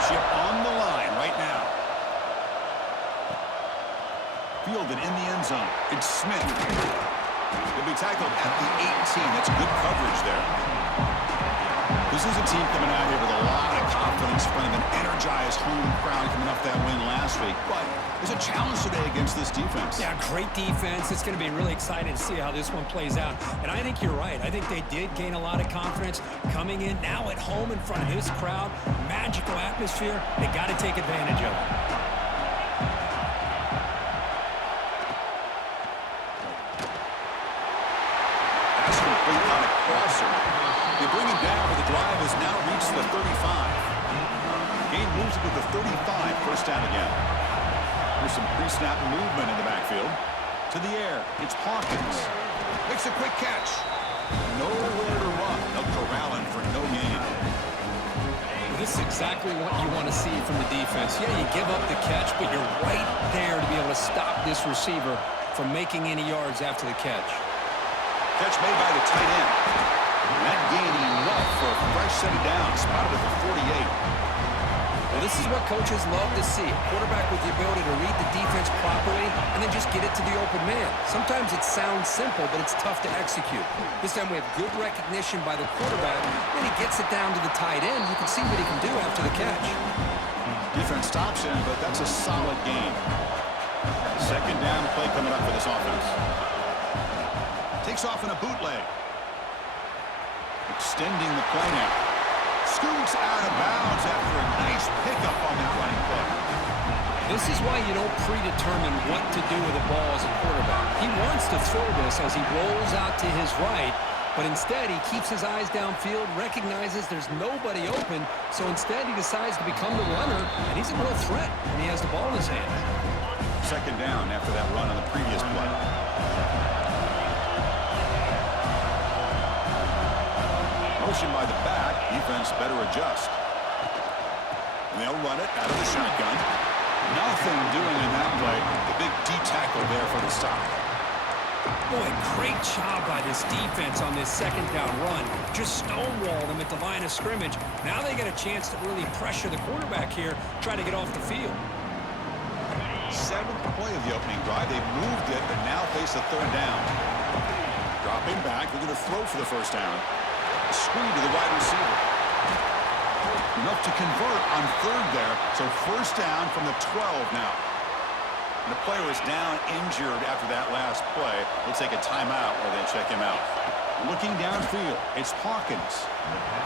championship on the line right now. Fielded in the end zone. It's Smith. He'll be tackled at the 18. That's good coverage there. This is a team coming out here with a lot of confidence in front of an energized home crowd coming off that win last week. But there's a challenge today against this defense. Yeah, great defense. It's going to be really exciting to see how this one plays out. And I think you're right. I think they did gain a lot of confidence coming in now at home in front of this crowd. Magical atmosphere. They got to take advantage of it. They bring him down, but the drive has now reached the 35. Gain moves it to the 35, first down again. There's some pre-snap movement in the backfield. To the air, it's Hawkins. Makes a quick catch. Nowhere to run. They'll corral him for no gain. This is exactly what you want to see from the defense. Yeah, you give up the catch, but you're right there to be able to stop this receiver from making any yards after the catch. Catch made by the tight end. That gain enough for a fresh set of downs, spotted at the 48. Well, this is what coaches love to see. A quarterback with the ability to read the defense properly and then just get it to the open man. Sometimes it sounds simple, but it's tough to execute. This time we have good recognition by the quarterback. Then he gets it down to the tight end. You can see what he can do after the catch. Defense stops him, but that's a solid gain. Second down play coming up for this offense. Takes off in a bootleg. Extending the play now. Scoots out of bounds after a nice pickup on that running play. This is why you don't predetermine what to do with the ball as a quarterback. He wants to throw this as he rolls out to his right, but instead he keeps his eyes downfield, recognizes there's nobody open, so instead he decides to become the runner, and he's a real threat when he has the ball in his hands. Second down after that run on the previous play. Motion by the back. Defense better adjust. And they'll run it out of the shotgun. Nothing doing in that play. The big D-tackle there for the stop. Boy, great job by this defense on this second down run. Just stonewalled him at the line of scrimmage. Now they get a chance to really pressure the quarterback here, try to get off the field. Seventh play of the opening drive. They've moved it, but now face a third down. Dropping back. They're going to throw for the first down. Screen to the wide receiver. Enough to convert on third there. So first down from the 12 now. And the player is down injured after that last play. They'll take a timeout while they check him out. Looking downfield, it's Hawkins.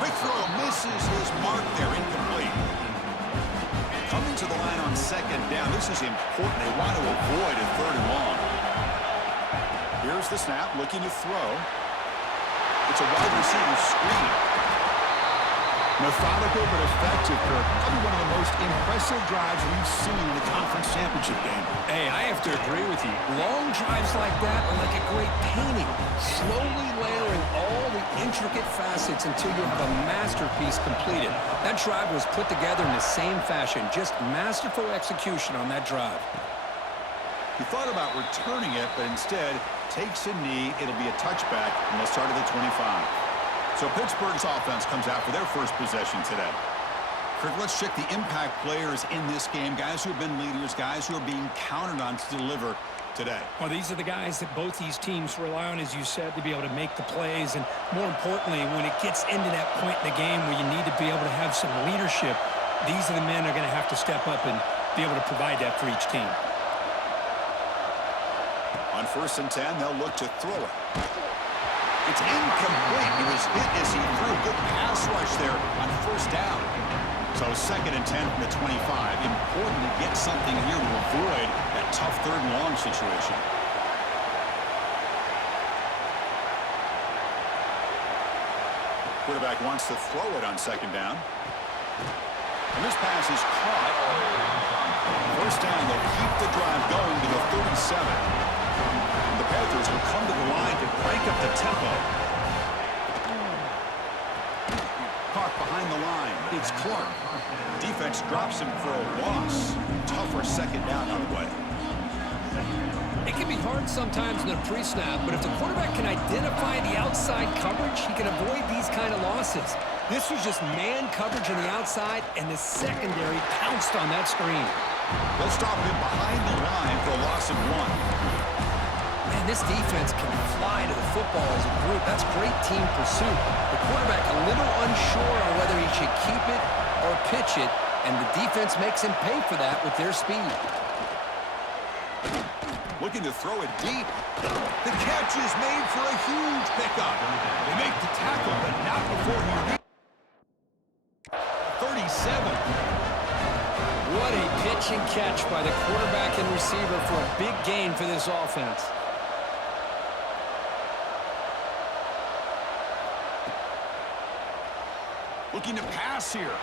Quick throw, misses his mark there, incomplete. Coming to the line on second down. This is important. They want to avoid a third and long. Here's the snap, looking to throw. It's a wide receiver screen. Methodical but effective, Kirk. Probably one of the most impressive drives we've seen in a conference championship game. Hey, I have to agree with you. Long drives like that are like a great painting. Slowly layering all the intricate facets until you have a masterpiece completed. That drive was put together in the same fashion. Just masterful execution on that drive. He thought about returning it, but instead takes a knee. It'll be a touchback, and they'll start at the 25. So Pittsburgh's offense comes out for their first possession today. Kirk, let's check the impact players in this game. Guys who have been leaders, guys who are being counted on to deliver today. Well, these are the guys that both these teams rely on, as you said, to be able to make the plays. And more importantly, when it gets into that point in the game where you need to be able to have some leadership, these are the men that are going to have to step up and be able to provide that for each team. On first and 10, they'll look to throw it. It's incomplete. He was hit as he threw a good pass rush there on first down. So second and 10 from the 25. Important to get something here to avoid that tough third and long situation. Quarterback wants to throw it on second down. And this pass is caught. First down, they'll keep the drive going to the 37. The Panthers will come to the line to crank up the tempo. Caught behind the line. It's Clark. Defense drops him for a loss. Tougher second down on the way. It can be hard sometimes in a pre-snap, but if the quarterback can identify the outside coverage, he can avoid these kind of losses. This was just man coverage on the outside, and the secondary pounced on that screen. They'll stop him behind the line for a loss of 1. Man, this defense can fly to the football as a group. That's great team pursuit. The quarterback a little unsure on whether he should keep it or pitch it, and the defense makes him pay for that with their speed. Looking to throw it deep. The catch is made for a huge pickup. They make the tackle, but not before he reaches 37. What a pitch and catch by the quarterback and receiver for a big gain for this offense. Looking to pass here.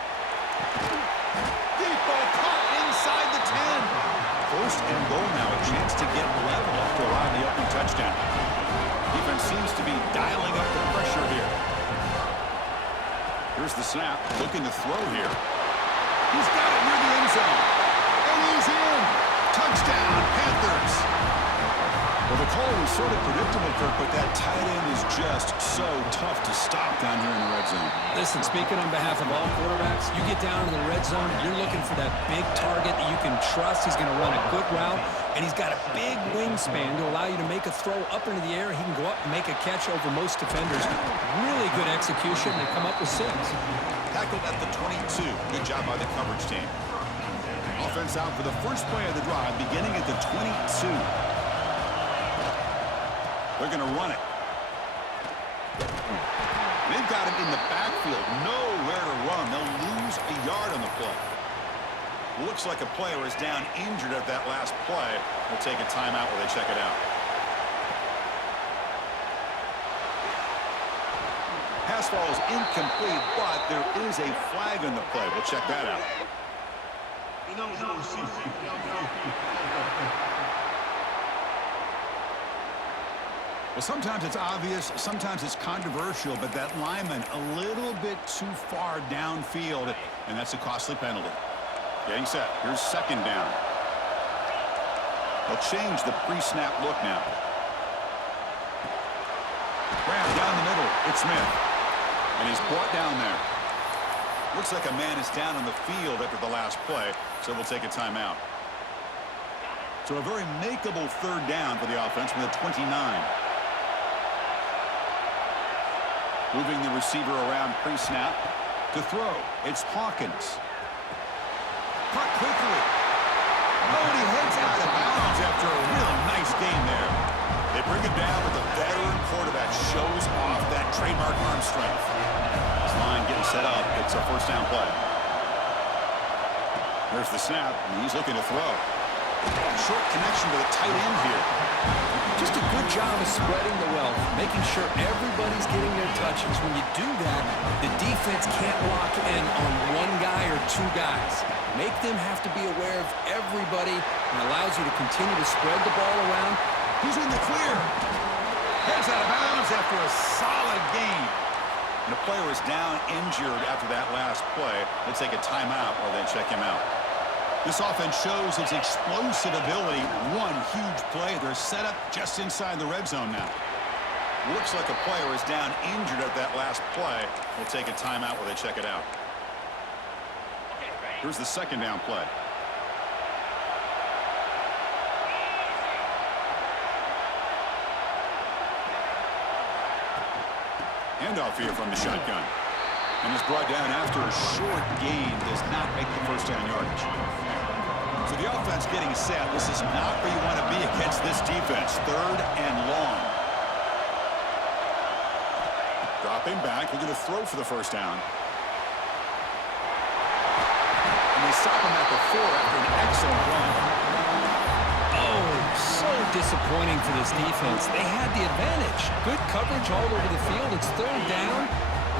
Deep ball caught inside the 10. First and goal now, a chance to get level after allowing the opening touchdown. Defense seems to be dialing up the pressure here. Here's the snap, looking to throw here. He's got it near the end zone. And he's in. Touchdown, Panthers. Well, the call was sort of predictable, Kirk, but that tight end is just so tough to stop down here in the red zone. Listen, speaking on behalf of all quarterbacks, you get down in the red zone, you're looking for that big target that you can trust. He's going to run a good route, and he's got a big wingspan to allow you to make a throw up into the air. He can go up and make a catch over most defenders. Really good execution. They come up with 6. Tackled at the 22. Good job by the coverage team. Offense out for the first play of the drive, beginning at the 22. They're going to run it. They've got him in the backfield. Nowhere to run. They'll lose a yard on the play. Looks like a player is down injured at that last play. We'll take a timeout while they check it out. Pass ball is incomplete, but there is a flag on the play. We'll check that out. Well, sometimes it's obvious, sometimes it's controversial, but that lineman a little bit too far downfield, and that's a costly penalty. Getting set. Here's second down. They'll change the pre-snap look now. Grab down the middle. It's Smith. And he's brought down there. Looks like a man is down on the field after the last play, so we'll take a timeout. So a very makeable third down for the offense from the 29. Moving the receiver around pre-snap. To throw, it's Hawkins. Caught quickly. Oh, and he heads out of bounds after a real nice game there. They bring it down, but the veteran quarterback shows off that trademark arm strength. This line getting set up. It's a first down play. There's the snap, and he's looking to throw. Short connection to the tight end here. Just a good job of spreading the wealth, making sure everybody's getting their touches. When you do that, the defense can't lock in on one guy or 2 guys. Make them have to be aware of everybody, and allows you to continue to spread the ball around. He's in the clear. Heads out of bounds after a solid game. And the player is down injured after that last play. Let's take a timeout while they check him out. This offense shows its explosive ability. One huge play. They're set up just inside the red zone now. Looks like a player is down injured at that last play. We'll take a timeout while they check it out. Here's the second down play. Handoff here from the shotgun. And is brought down after a short gain. Does not make the first down yardage. So the offense getting set. This is not where you want to be against this defense. Third and long. Dropping back. We're going to throw for the first down. And they stop him at the 4 after an excellent run. Oh, so disappointing for this defense. They had the advantage. Good coverage all over the field. It's third down,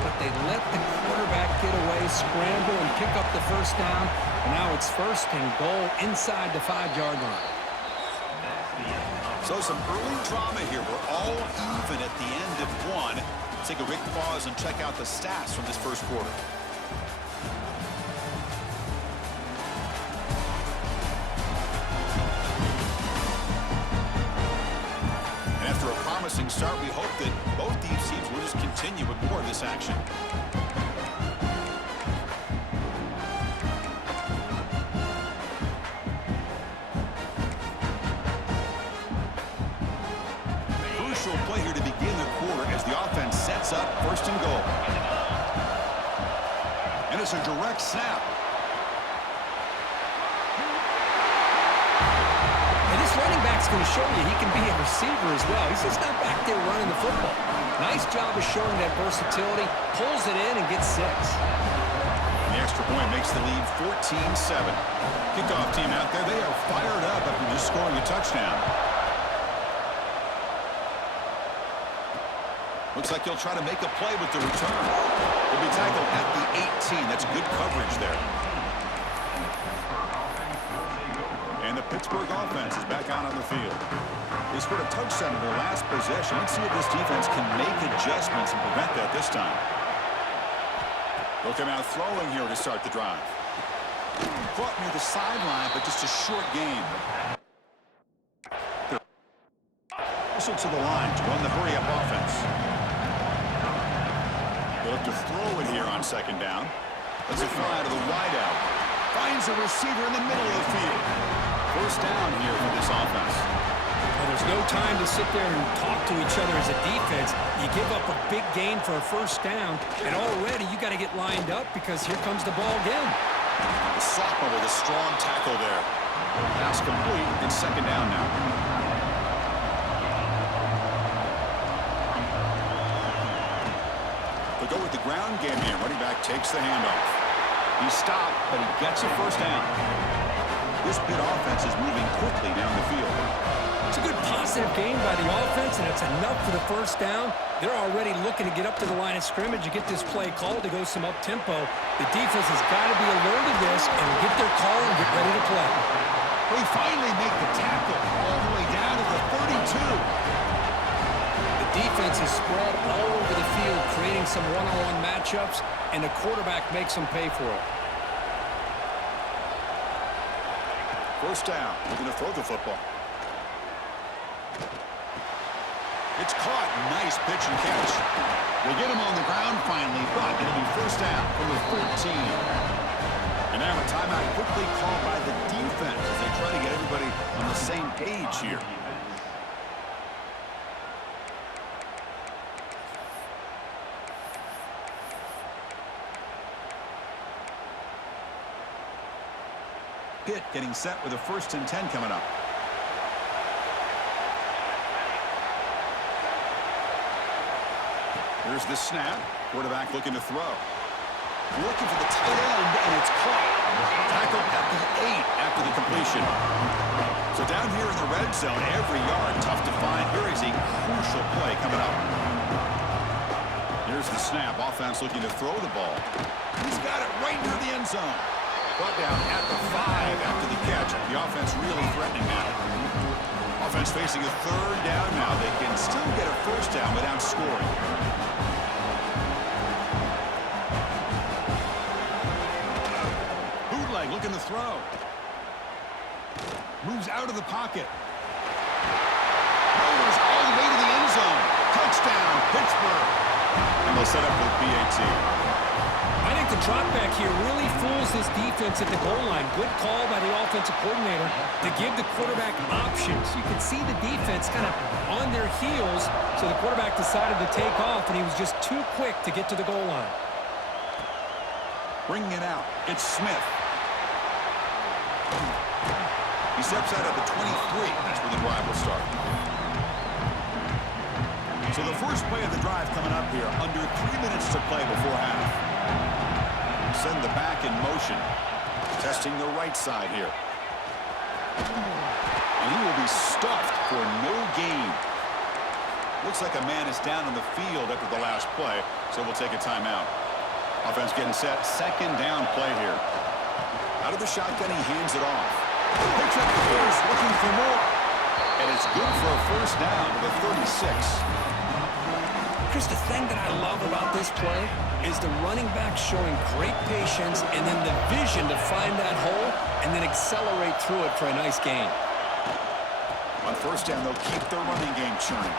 but they let the quarterback get away, scramble, and pick up the first down. And now it's first and goal inside the 5-yard line. So some early drama here. We're all even at the end of one. Take a quick pause and check out the stats from this first quarter. And after a promising start, we hope that both these teams will just continue with more of this action. play here to begin the quarter as the offense sets up first and goal. And it's a direct snap. And this running back's going to show you he can be a receiver as well. He's just not back there running the football. Nice job of showing that versatility. Pulls it in and gets 6. The extra point makes the lead 14-7. Kickoff team out there, they are fired up after just scoring a touchdown. Looks like he'll try to make a play with the return. He'll be tackled at the 18. That's good coverage there. And the Pittsburgh offense is back out on the field. They scored a touchdown in their last possession. Let's see if this defense can make adjustments and prevent that this time. They'll come out throwing here to start the drive. Caught near the sideline, but just a short game. Whistle to the line to run the hurry-up offense. They'll look to throw it here on second down. That's a fly to the wideout. Finds a receiver in the middle of the field. First down here for this offense. Well, there's no time to sit there and talk to each other as a defense. You give up a big gain for a first down, and already you got to get lined up because here comes the ball again. The sophomore with a strong tackle there. Pass complete. It's second down now. They'll go with the ground game here. Running back takes the handoff. He's stopped, but he gets a first down. This Pitt offense is moving quickly down the field. It's a good positive gain by the offense, and it's enough for the first down. They're already looking to get up to the line of scrimmage and get this play called to go some up-tempo. The defense has got to be alert to this and get their call and get ready to play. They finally make the tackle all the way down to the 32. The defense is spread all over the field, creating some one-on-one matchups, and the quarterback makes them pay for it. First down. Looking to throw the football. It's caught. Nice pitch and catch. They get him on the ground finally, but it'll be first down from the 14. And now a timeout quickly called by the defense as they try to get everybody on the same page here. Pitt getting set with a 1st and 10 coming up. Here's the snap. Quarterback looking to throw. Looking for the tight end, and it's caught. Tackled at the 8 after the completion. So down here in the red zone, every yard tough to find. Here is a crucial play coming up. Here's the snap. Offense looking to throw the ball. He's got it right near the end zone. Brought down at the 5 after the catch. The offense really threatening now. Offense facing a 3rd down now. They can still get a first down without scoring. Bootleg looking to throw. Moves out of the pocket. Rolls all the way to the end zone. Touchdown, Pittsburgh. And they'll set up for the PAT. I think the drop back here really fools this defense at the goal line. Good call by the offensive coordinator to give the quarterback options. You can see the defense kind of on their heels, so the quarterback decided to take off, and he was just too quick to get to the goal line. Bringing it out, it's Smith. He steps out at the 23. That's where the drive will start. So the first play of the drive coming up here, under 3 minutes to play before half. Send the back in motion. Testing the right side here. And he will be stuffed for no gain. Looks like a man is down on the field after the last play, so we'll take a timeout. Offense getting set. Second down play here. Out of the shotgun, he hands it off. Picks up the first, looking for more. And it's good for a first down to the 36. Chris, the thing that I love about this play is the running back showing great patience and then the vision to find that hole and then accelerate through it for a nice gain. On first down, they'll keep their running game churning.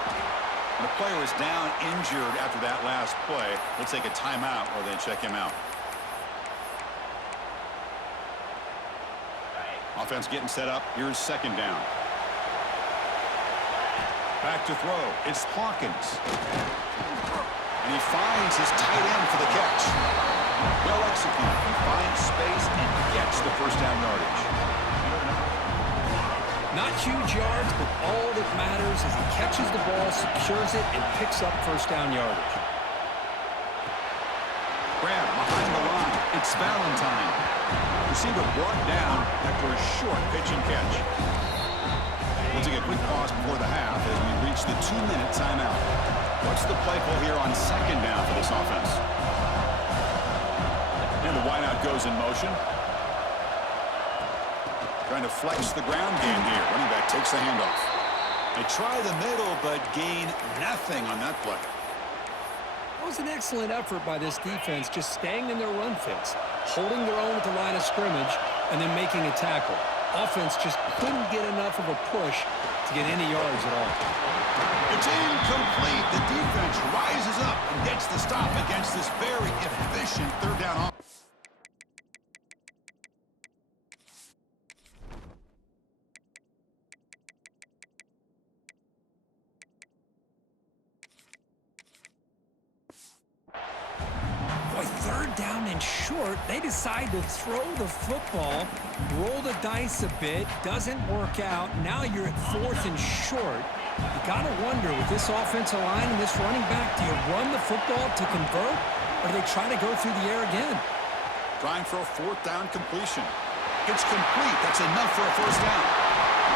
When a player is down injured after that last play, we'll take a timeout or then check him out. Offense getting set up. Here's second down. Back to throw. It's Hawkins. And he finds his tight end for the catch. Well executed. He finds space and gets the first down yardage. Not huge yards, but all that matters is he catches the ball, secures it, and picks up first down yardage. Grab behind the line. It's Valentine. Receiver brought down after a short pitch and catch. We'll take a quick pause before the half as we reach the 2-minute timeout. What's the play call here on second down for this offense? And the wideout goes in motion. Trying to flex the ground game here. Running back takes the handoff. They try the middle, but gain nothing on that play. That was an excellent effort by this defense, just staying in their run fits, holding their own at the line of scrimmage, and then making a tackle. Offense just couldn't get enough of a push to get any yards at all. It's incomplete. The defense rises up and gets the stop against this very efficient third down offense. Third down and short, they decide to throw the football, roll the dice a bit, doesn't work out. Now you're at fourth and short. You got to wonder, with this offensive line and this running back, do you run the football to convert, or do they try to go through the air again? Trying for a fourth down completion. It's complete. That's enough for a first down.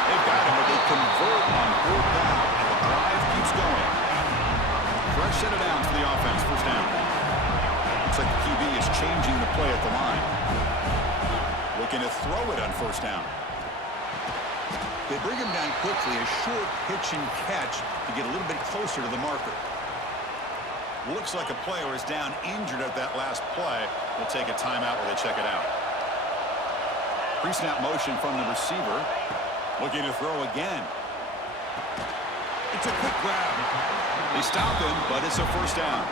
They've got him, but they convert on fourth down, and the drive keeps going. Fresh set of downs for the offense. First down. Looks like the QB is changing the play at the line. Looking to throw it on first down. They bring him down quickly, a short pitch and catch to get a little bit closer to the marker. Looks like a player is down injured at that last play. We'll take a timeout while they check it out. Pre-snap motion from the receiver. Looking to throw again. It's a quick grab. They stop him, but it's a first down.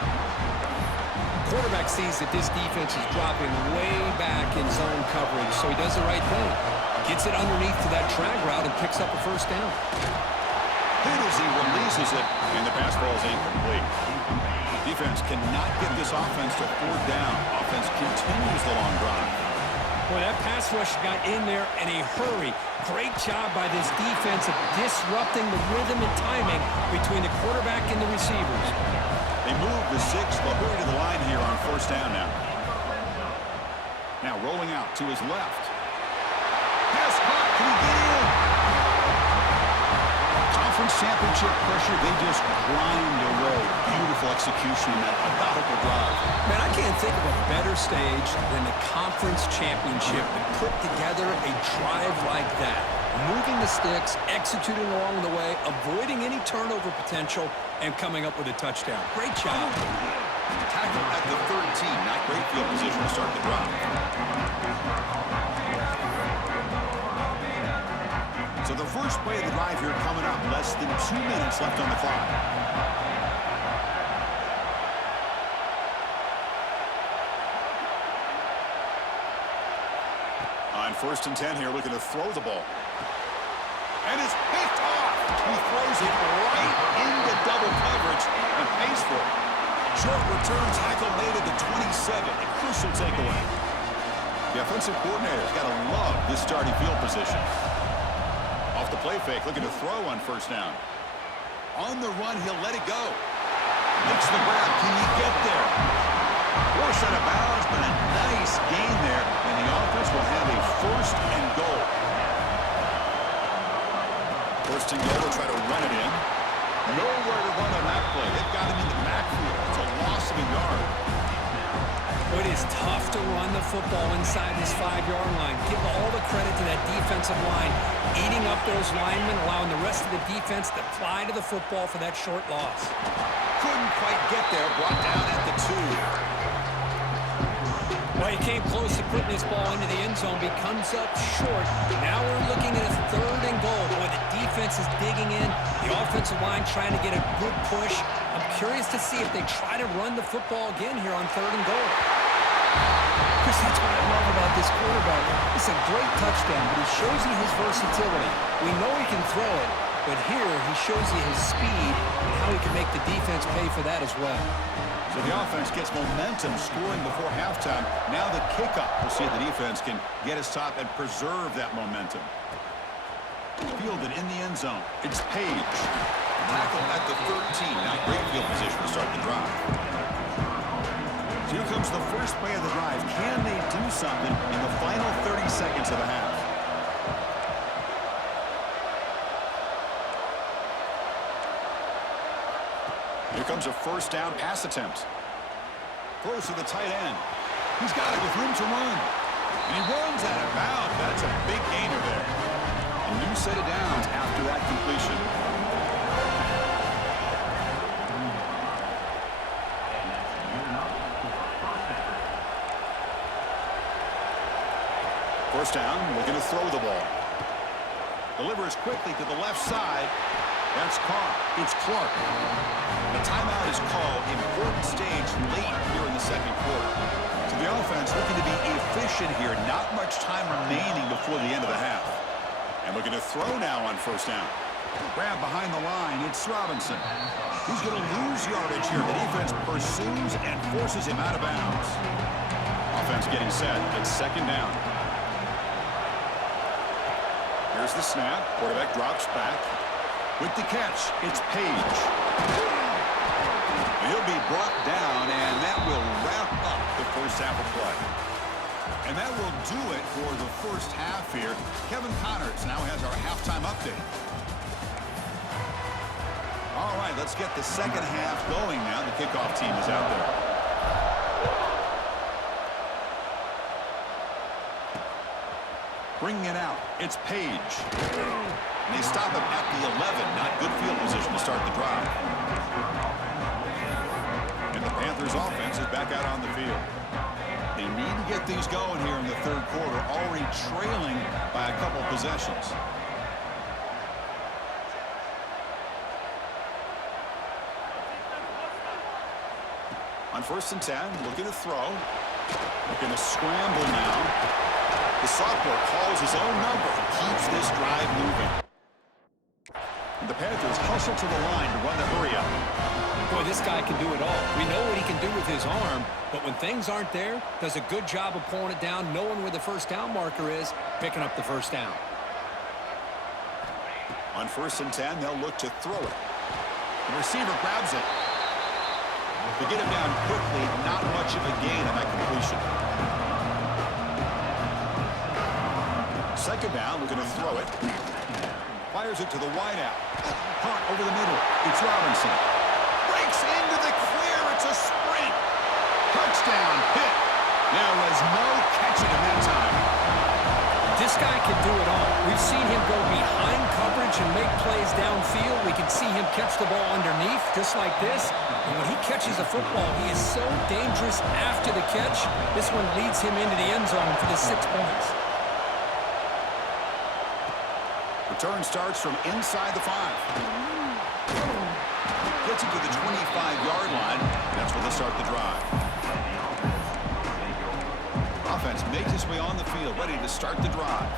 Quarterback sees that this defense is dropping way back in zone coverage, so he does the right thing. Gets it underneath to that drag route and picks up a first down. Hit as he releases it, and the pass ball is incomplete. Defense cannot get this offense to fourth down. Offense continues the long drive. Boy, that pass rush got in there in a hurry. Great job by this defense of disrupting the rhythm and timing between the quarterback and the receivers. They move the 6, but hurry to the line here on first down now. Now rolling out to his left. Pass caught. Can he get in? Conference championship pressure, they just grind away. Beautiful execution in that methodical drive. Man, I can't think of a better stage than the conference championship to put together a drive like that. Moving the sticks, executing along the way, avoiding any turnover potential, and coming up with a touchdown. Great job. Tackle at the 13. Not great field position to start the drive. So the first play of the drive here coming up. Less than 2 minutes left on the clock. On 1st and 10 here, looking to throw the ball. And it's picked off. He throws it right into double coverage and pays for it. Short return tackle made at the 27. A crucial takeaway. The offensive coordinator's got to love this starting field position. Off the play fake, looking to throw on first down. On the run, he'll let it go. Makes the grab. Can he get there? Forced out of bounds, but a nice gain there. And the offense will have a first and goal. First and goal, they'll try to run it in. Nowhere to run on that play. They've got him in the backfield. It's a loss of a yard. It is tough to run the football inside this 5-yard line. Give all the credit to that defensive line, eating up those linemen, allowing the rest of the defense to fly to the football for that short loss. Couldn't quite get there. Brought down at the 2. Well, he came close to putting this ball into the end zone, but he comes up short. Now we're looking at a 3rd and goal. Boy, the defense is digging in. The offensive line trying to get a good push. I'm curious to see if they try to run the football again here on 3rd and goal. Chris, that's what I love about this quarterback. It's a great touchdown, but he shows you his versatility. We know he can throw it, but here he shows you his speed and how he can make the defense pay for that as well. So the offense gets momentum scoring before halftime. Now the kickoff. We'll see if the defense can get his top and preserve that momentum. Fielded in the end zone. It's Page. Tackle at the 13. Now great field position to start the drive. Here comes the first play of the drive. Can they do something in the final 30 seconds of the half? Here comes a first down pass attempt. Close to the tight end. He's got it with room to run. And he runs out of bounds. That's a big gainer there. A new set of downs after that completion. First down, looking to throw the ball. Delivers quickly to the left side. That's caught. It's Clark. The timeout is called. Important stage late here in the second quarter. So the offense looking to be efficient here. Not much time remaining before the end of the half. And looking to throw now on first down. Grab behind the line. It's Robinson. He's going to lose yardage here. The defense pursues and forces him out of bounds. Offense getting set. It's second down. Here's the snap. Quarterback drops back. With the catch, it's Page. He'll be brought down, and that will wrap up the first half of play. And that will do it for the first half here. Kevin Connors now has our halftime update. All right, let's get the second half going now. The kickoff team is out there. Bringing it out, it's Page. And they stop him at the 11. Not good field position to start the drive. And the Panthers offense is back out on the field. They need to get things going here in the third quarter, already trailing by a couple possessions. On first and 10, looking to throw. Looking to scramble now. The sophomore calls his own number and keeps this drive moving. And the Panthers hustle to the line to run the hurry-up. Boy, this guy can do it all. We know what he can do with his arm, but when things aren't there, does a good job of pulling it down, knowing where the first down marker is, picking up the first down. On first and 10, they'll look to throw it. The receiver grabs it. To get him down quickly, not much of a gain on that completion. Second down, looking to throw it. Fires it to the wideout. Caught over the middle. It's Robinson. Breaks into the clear. It's a sprint. Touchdown, Pitt. There was no catching him that time. This guy can do it all. We've seen him go behind coverage and make plays downfield. We can see him catch the ball underneath, just like this. And when he catches a football, he is so dangerous after the catch. This one leads him into the end zone for the 6 points. Return starts from inside the 5. Gets it to the 25-yard line. That's where they'll start the drive. Offense makes its way on the field, ready to start the drive.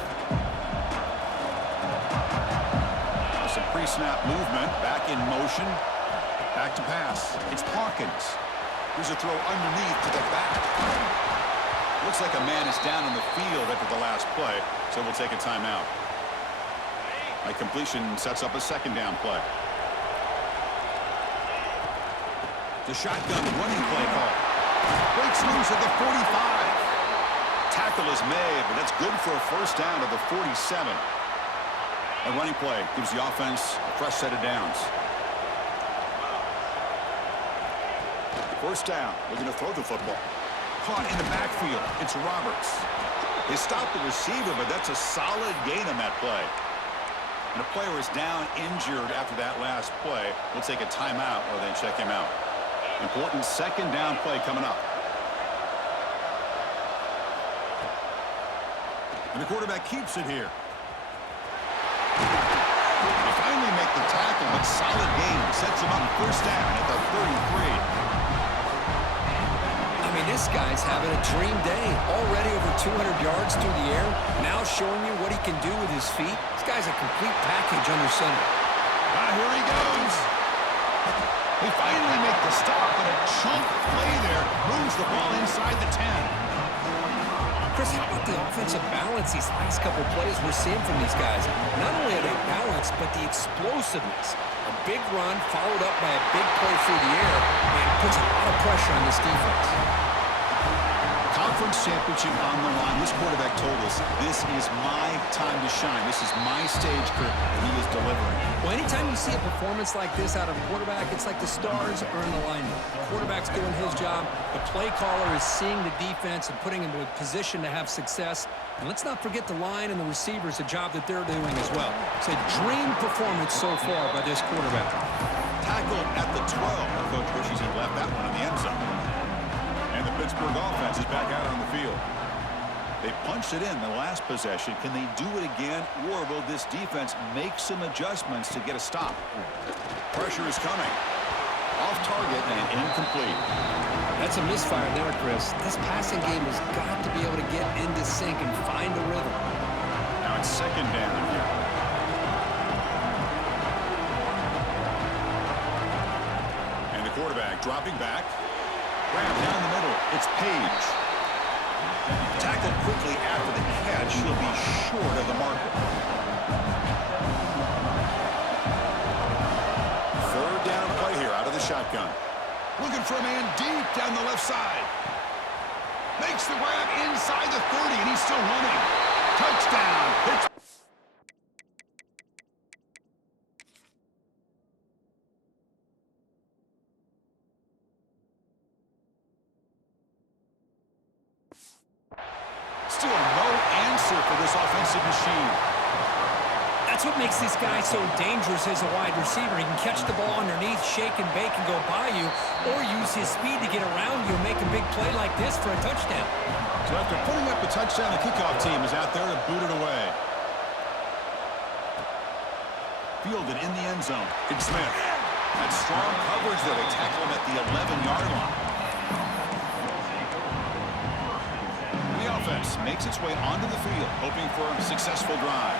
Some pre-snap movement, back in motion. Back to pass. It's Hawkins. Here's a throw underneath to the back. Looks like a man is down on the field after the last play, so we'll take a timeout. A completion sets up a second down play. The shotgun running play call. Breaks loose at the 45. Tackle is made, but that's good for a first down to the 47. A running play gives the offense a fresh set of downs. First down, looking to throw the football. Caught in the backfield. It's Roberts. They stop the receiver, but that's a solid gain on that play. And a player is down injured after that last play. We'll take a timeout or then check him out. Important second down play coming up. And the quarterback keeps it here. They finally make the tackle, but solid gain. Sets him up first down at the 33. I mean, this guy's having a dream day. Already over 200 yards through the air. Now showing you what he can do with his feet. This guy's a complete package under center. Here he goes. They finally make the stop, but a chunk play there moves the ball inside the 10. Chris, how about the offensive balance these last couple of plays we're seeing from these guys? Not only are they balanced, but the explosiveness. A big run followed up by a big play through the air, and it puts a lot of pressure on this defense. Conference championship on the line. This quarterback told us, this is my time to shine. This is my stage, Kurt, and he is delivering. Well, anytime you see a performance like this out of a quarterback, it's like the stars are in alignment. The quarterback's doing his job. The play caller is seeing the defense and putting him in a position to have success. And let's not forget the line and the receivers, the job that they're doing as well. It's a dream performance so far by this quarterback. Tackled at the 12. Coach wishes he left that one in the end zone. And the Pittsburgh offense is back out on the field. They punched it in the last possession. Can they do it again, or will this defense make some adjustments to get a stop? Pressure is coming. Off target and incomplete. That's a misfire there, Chris. This passing game has got to be able to get into sync and find a rhythm. Now it's second down here. And the quarterback dropping back. Grab down the middle. It's Page. Tackled quickly after the catch. He'll be short of the marker. Third down play here out of the shotgun. Looking for a man deep down the left side. Makes the grab inside the 30, and he's still running. Touchdown. Still no answer for this offensive machine. That's what makes this guy so dangerous as a wide receiver. He can catch the ball underneath, shake and bake and go by you, or use his speed to get around you and make a big play like this for a touchdown. So after putting up the touchdown, the kickoff team is out there to boot it away. Fielded in the end zone. It's Smith. That's strong coverage there. They tackle him at the 11-yard line. The offense makes its way onto the field, hoping for a successful drive.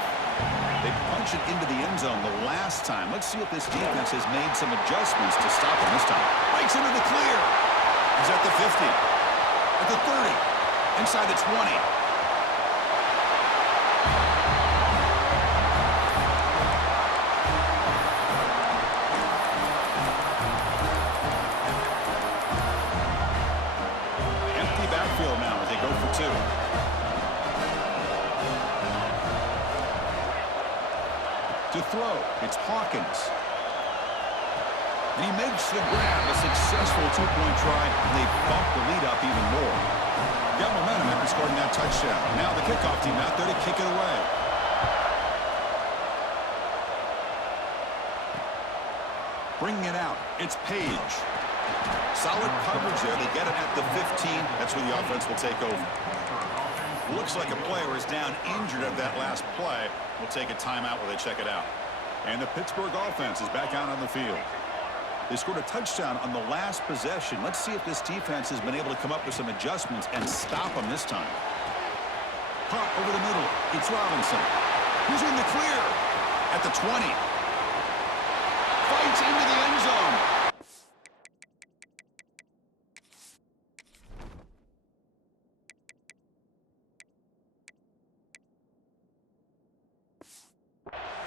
They punch it into the end zone the last time. Let's see if this defense has made some adjustments to stop him this time. Breaks into the clear. He's at the 50. At the 30. Inside the 20. Empty backfield now as they go for two. To throw, it's Hawkins. And he makes the grab, a successful two-point try, and they bump the lead up even more. Got momentum after scoring that touchdown. Now the kickoff team out there to kick it away. Bringing it out, it's Page. Solid coverage there. They get it at the 15. That's where the offense will take over. Looks like a player is down injured at that last play. We'll take a timeout while they check it out. And the Pittsburgh offense is back out on the field. They scored a touchdown on the last possession. Let's see if this defense has been able to come up with some adjustments and stop them this time. Caught over the middle. It's Robinson. Who's in the clear? At the 20. Fights into the end zone.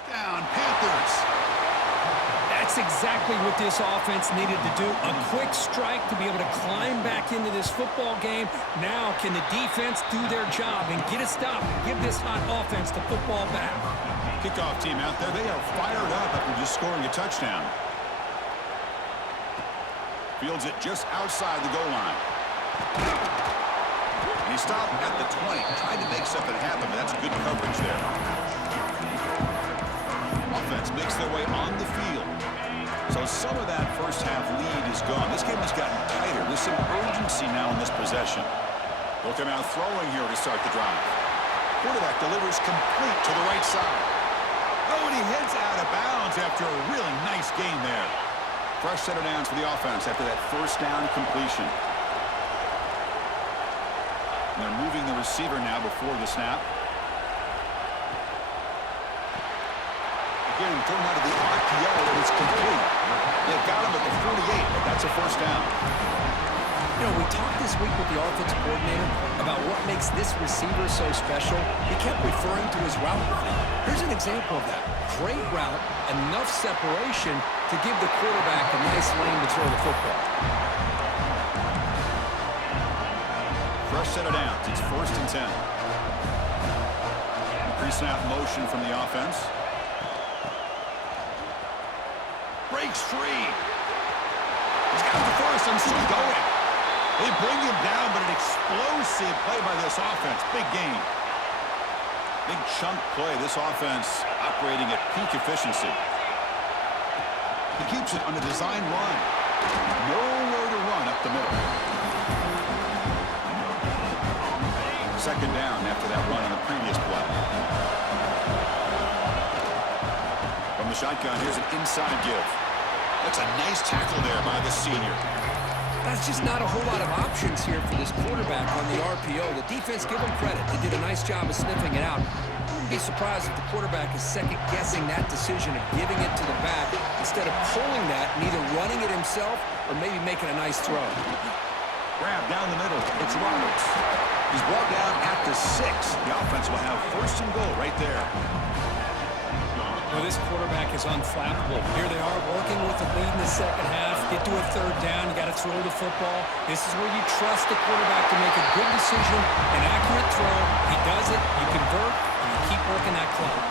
Down, Panthers. That's exactly what this offense needed to do. A quick strike to be able to climb back into this football game. Now can the defense do their job and get a stop and give this hot offense the football back? Kickoff team out there. They are fired up after just scoring a touchdown. Fields it just outside the goal line. And he stopped at the 20. Tried to make something happen, but that's good coverage there. Offense makes their way on the field. So some of that first half lead is gone. This game has gotten tighter. There's some urgency now in this possession. They'll come out throwing here to start the drive. Quarterback delivers complete to the right side. Oh, and he heads out of bounds after a really nice game there. Fresh set of downs for the offense after that first down completion. And they're moving the receiver now before the snap. here and throwing out of the RPO, and it's complete. They got him at the 48, but that's a first down. You know, we talked this week with the offensive coordinator about what makes this receiver so special. He kept referring to his route running. Here's an example of that. Great route, enough separation to give the quarterback a nice lane to throw the football. Fresh set of downs. It's 1st and 10. Pre-snap motion from the offense. Breaks free. He's got the first and still going. They bring him down, but an explosive play by this offense. Big gain. Big chunk play. This offense operating at peak efficiency. He keeps it on a design run. Nowhere to run up the middle. 2nd down after that run on the previous play. From the shotgun, here's an inside give. That's a nice tackle there by the senior. That's just not a whole lot of options here for this quarterback on the RPO. The defense, give them credit. They did a nice job of sniffing it out. Wouldn't be surprised if the quarterback is second-guessing that decision of giving it to the back instead of pulling that and either running it himself or maybe making a nice throw. Grab down the middle. It's Roberts. He's brought down at the 6. The offense will have 1st and goal right there. Well, this quarterback is unflappable. Here they are working with the lead in the 2nd half. Get to a 3rd down. You got to throw the football. This is where you trust the quarterback to make a good decision, an accurate throw. He does it. You convert, and you keep working that clock.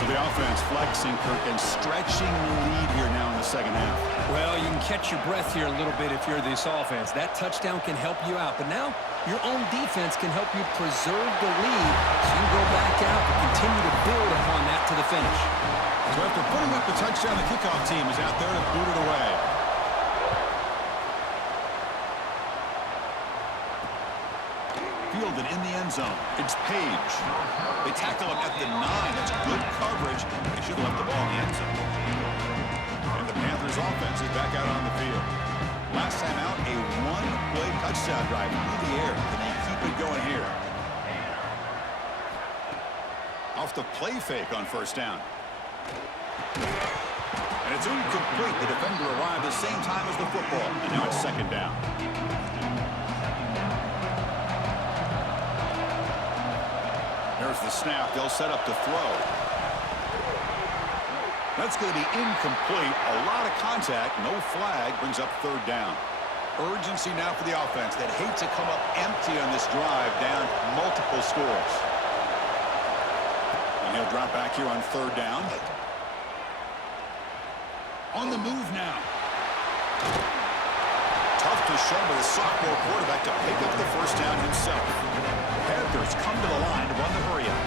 So the offense flexing, Kirk, and stretching the lead here now in the 2nd half. Well, you can catch your breath here a little bit if you're this offense. That touchdown can help you out. But now your own defense can help you preserve the lead so you can go back out and continue to build upon that to the finish. So after putting up the touchdown, the kickoff team is out there to boot it away. Fielded in the end zone. It's Page. They tackle him at the 9. That's good coverage. They should have left the ball in the end zone. And the Panthers offense is back out on the field. Last time out, a 1-play touchdown drive through the air. Can they keep it going here? Off the play fake on 1st down. And it's incomplete. The defender arrived at the same time as the football. And now it's 2nd down. There's the snap. They'll set up to throw. That's going to be incomplete. A lot of contact. No flag. Brings up 3rd down. Urgency now for the offense that hate to come up empty on this drive, down multiple scores. And he'll drop back here on 3rd down. On the move now. Tough to show by the sophomore quarterback to pick up the 1st down himself. Panthers come to the line to run the hurry-up.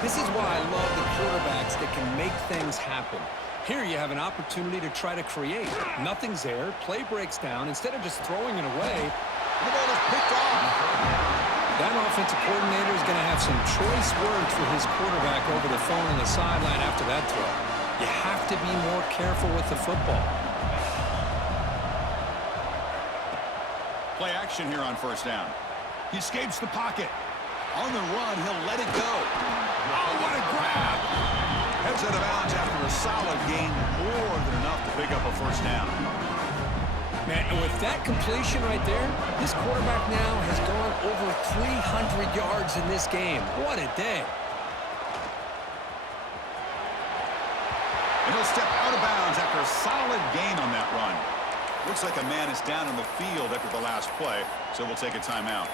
This is why I love the quarterbacks that can make things happen. Here you have an opportunity to try to create. Nothing's there. Play breaks down. Instead of just throwing it away, the ball is picked off. That offensive coordinator is going to have some choice words for his quarterback over the phone on the sideline after that throw. You have to be more careful with the football. Play action here on 1st down. He escapes the pocket. On the run, he'll let it go. Oh, what a grab! Heads out of bounds after a solid gain, more than enough to pick up a 1st down. Man, and with that completion right there, this quarterback now has gone over 300 yards in this game. What a day. And he'll step out of bounds after a solid gain on that run. Looks like a man is down in the field after the last play, so we'll take a timeout.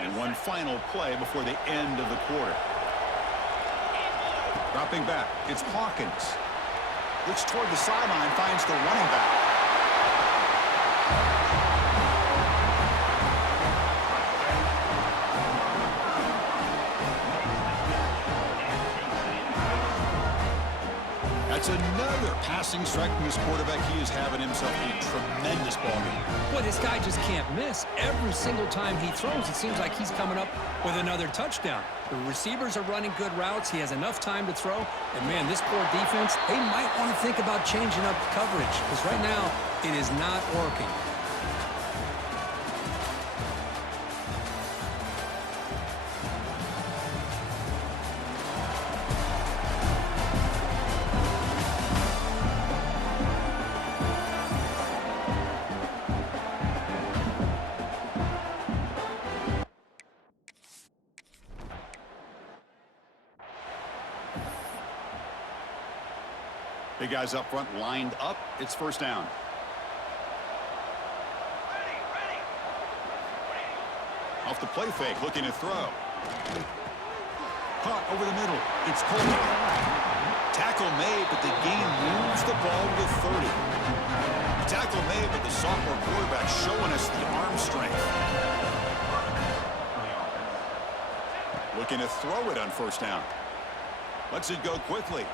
And one final play before the end of the quarter. Dropping back, it's Hawkins. Looks toward the sideline, finds the running back. That's another passing strike from this quarterback. He is having himself a tremendous ball game. Boy, this guy just can't miss. Every single time he throws, it seems like he's coming up with another touchdown. The receivers are running good routes. He has enough time to throw. And, man, this poor defense, they might want to think about changing up coverage because right now it is not working. Big guys up front lined up. It's first down. Off the play fake, looking to throw. Caught over the middle. It's Colby. Tackle made, but the gain moves the ball to 30. Tackle made, but the sophomore quarterback showing us the arm strength. Looking to throw it on first down. Lets it go quickly.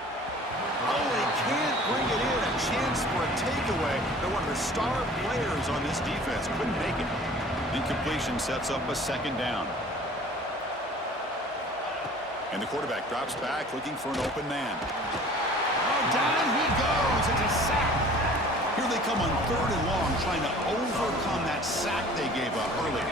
Oh, they can't bring it in. A chance for a takeaway. They're one of the star players on this defense. Couldn't make it. Incompletion sets up a second down. And the quarterback drops back, looking for an open man. Oh, down he goes. It's a sack. Here they come on 3rd and long, trying to overcome that sack they gave up earlier.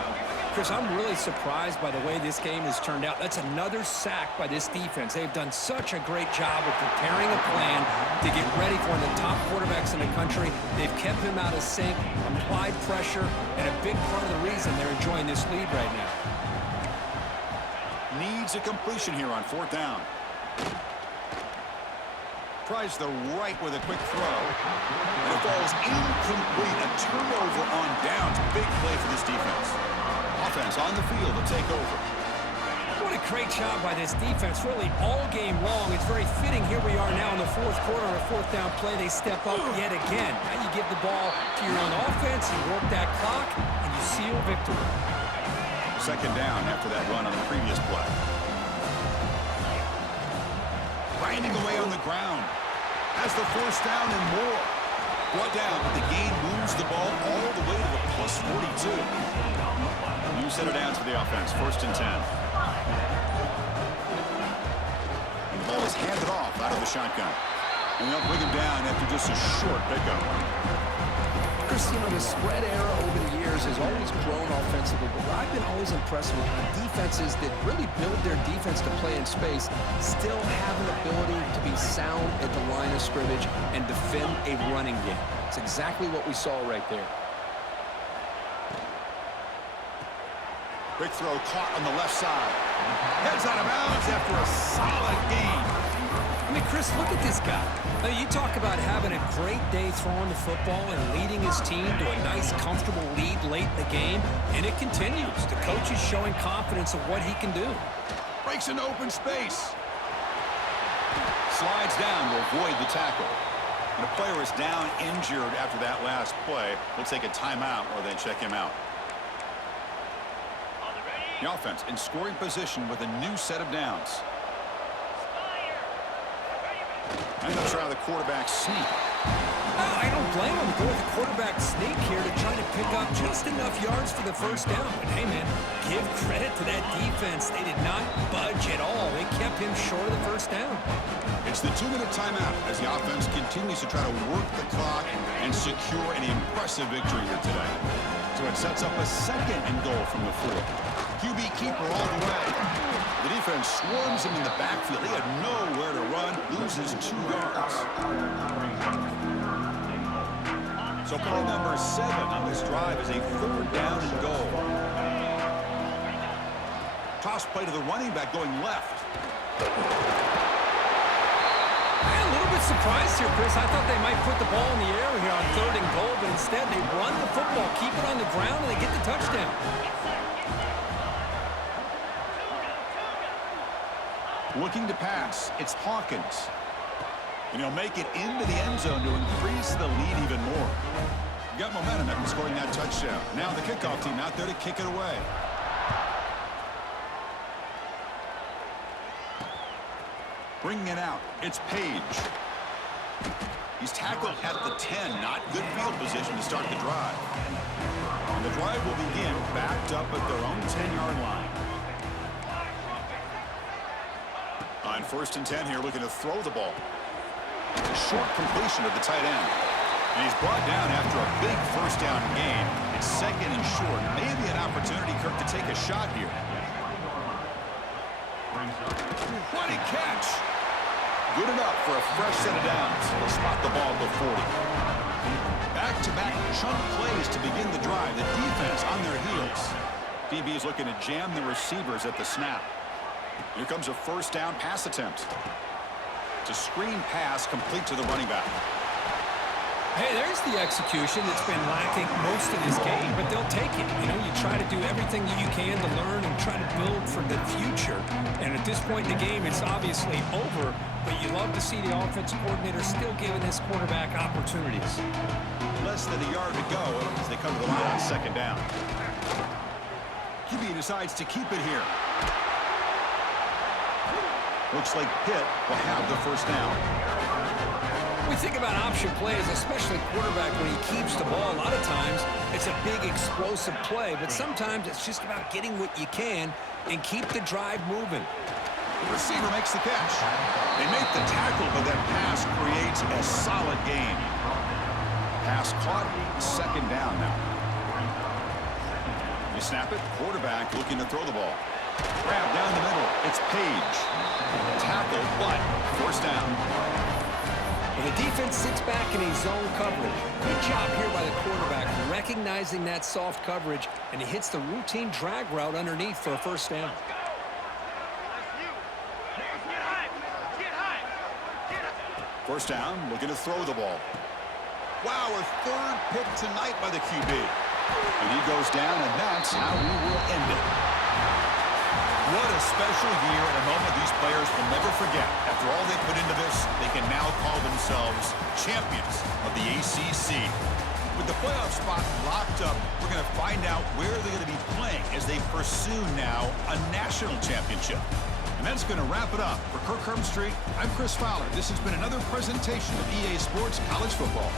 Chris, I'm really surprised by the way this game has turned out. That's another sack by this defense. They've done such a great job of preparing a plan to get ready for the top quarterbacks in the country. They've kept him out of sync, applied pressure, and a big part of the reason they're enjoying this lead right now. Needs a completion here on 4th down. Tries the right with a quick throw. And it falls incomplete. A turnover on downs. Big play for this defense. Offense on the field to take over. What a great job by this defense, really all game long. It's very fitting. Here we are now in the 4th quarter on a 4th down play. They step up yet again. Now you give the ball to your own offense, you work that clock, and you seal victory. Second down after that run on the previous play. Grinding away on the ground. Has the first down and more. Brought down, but the gain moves the ball all the way to the plus 42. New set of downs for the offense. 1st and 10. And the ball is handed off out of the shotgun. And they'll bring him down after just a short pickup. Chris, you know, the spread era over the years has always grown offensively, but I've been always impressed with defenses that really build their defense to play in space, still have an ability to be sound at the line of scrimmage and defend a running game. It's exactly what we saw right there. Quick throw caught on the left side. Heads out of bounds after a solid gain. I mean, Chris, look at this guy. Now, you talk about having a great day throwing the football and leading his team to a nice, comfortable lead late in the game, and it continues. The coach is showing confidence of what he can do. Breaks into open space. Slides down to avoid the tackle. And a player is down injured after that last play. We'll take a timeout while they check him out. The offense in scoring position with a new set of downs. And they'll try the quarterback sneak. I don't blame him. Go with the quarterback sneak here to try to pick up just enough yards for the first down. But hey, man, give credit to that defense. They did not budge at all. They kept him short of the first down. It's the 2-minute timeout as the offense continues to try to work the clock and secure an impressive victory here today. So it sets up a 2nd and goal from the 4. QB keeper all the way. The defense swarms him in the backfield. He had nowhere to run, loses 2 yards. So play number 7 on this drive is a 3rd down and goal. Toss play to the running back going left. I'm a little bit surprised here, Chris. I thought they might put the ball in the air here on 3rd and goal, but instead they run the football, keep it on the ground, and they get the touchdown. Looking to pass, it's Hawkins. And he'll make it into the end zone to increase the lead even more. Got momentum after scoring that touchdown. Now the kickoff team out there to kick it away. Bringing it out, it's Page. He's tackled at the 10, not good field position to start the drive. And the drive will begin backed up at their own 10-yard line. On 1st and 10 here, looking to throw the ball. A short completion of the tight end. And he's brought down after a big first down gain. It's 2nd and short. Maybe an opportunity, Kirk, to take a shot here. What a catch! Good enough for a fresh set of downs. They'll spot the ball at the 40. Back-to-back chunk plays to begin the drive. The defense on their heels. DB is looking to jam the receivers at the snap. Here comes a first down pass attempt. It's a screen pass complete to the running back. Hey, there's the execution that's been lacking most of this game, but they'll take it. You know, you try to do everything that you can to learn and try to build for the future. And at this point in the game, it's obviously over, but you love to see the offensive coordinator still giving his quarterback opportunities. Less than a yard to go as they come to the line on second down. QB decides to keep it here. Looks like Pitt will have the first down. We think about option plays, especially quarterback, when he keeps the ball. A lot of times, it's a big explosive play, but sometimes it's just about getting what you can and keep the drive moving. The receiver makes the catch. They make the tackle, but that pass creates a solid gain. Pass caught, second down now. You snap it, quarterback looking to throw the ball. Grab down the middle, it's Page. Tackle, but first down. And the defense sits back in a zone coverage. Good job here by the quarterback, recognizing that soft coverage, and he hits the routine drag route underneath for a first down. First down, looking to throw the ball. Wow, a third pick tonight by the QB. And he goes down, and that's how we will end it. What a special year and a moment these players will never forget. After all they put into this, they can now call themselves champions of the ACC. With the playoff spot locked up, we're going to find out where they're going to be playing as they pursue now a national championship. And that's going to wrap it up. For Kirk Herbstreit, I'm Chris Fowler. This has been another presentation of EA Sports College Football.